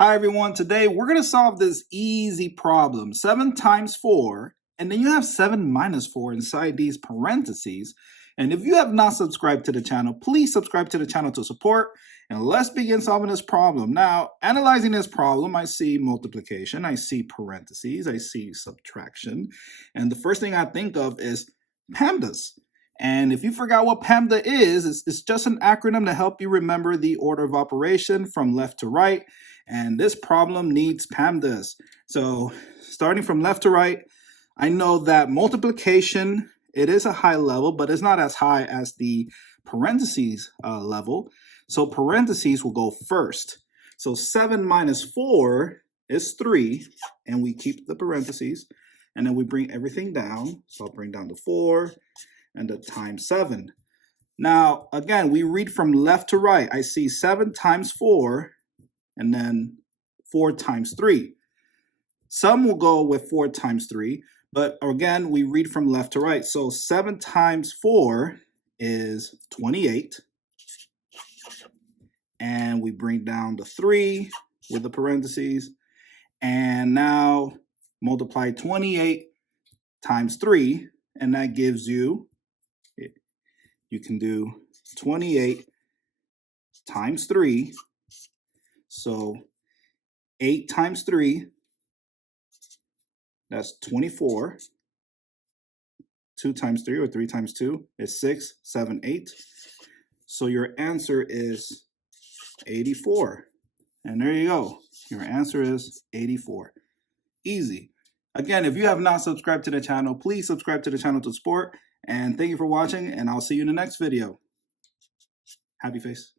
Hi everyone, today we're going to solve this easy problem. 7 times 4, and then you have 7 minus 4 inside these parentheses. And if you have not subscribed to the channel, please subscribe to the channel to support. And let's begin solving this problem. Now, analyzing this problem, I see multiplication, I see parentheses, I see subtraction. And the first thing I think of is PEMDAS. And if you forgot what PEMDA is, it's just an acronym to help you remember the order of operation from left to right. And this problem needs PEMDAS. So starting from left to right, I know that multiplication, it is a high level, but it's not as high as the parentheses level. So parentheses will go first. So 7 minus 4 is 3, and we keep the parentheses. And then we bring everything down. So I'll bring down the 4 and the times 7. Now, again, we read from left to right. I see 7 times 4, and then 4 times 3. Some will go with 4 times 3, but again, we read from left to right. So 7 times 4 is 28. And we bring down the 3 with the parentheses. And now multiply 28 times 3, and that gives you, you can do 28 times 3. So 8 times 3, that's 24. 2 times 3 or 3 times 2 is 6, 7, 8. So your answer is 84. And there you go. Your answer is 84. Easy. Again, if you have not subscribed to the channel, please subscribe to the channel to support. And thank you for watching, and I'll see you in the next video. Happy face.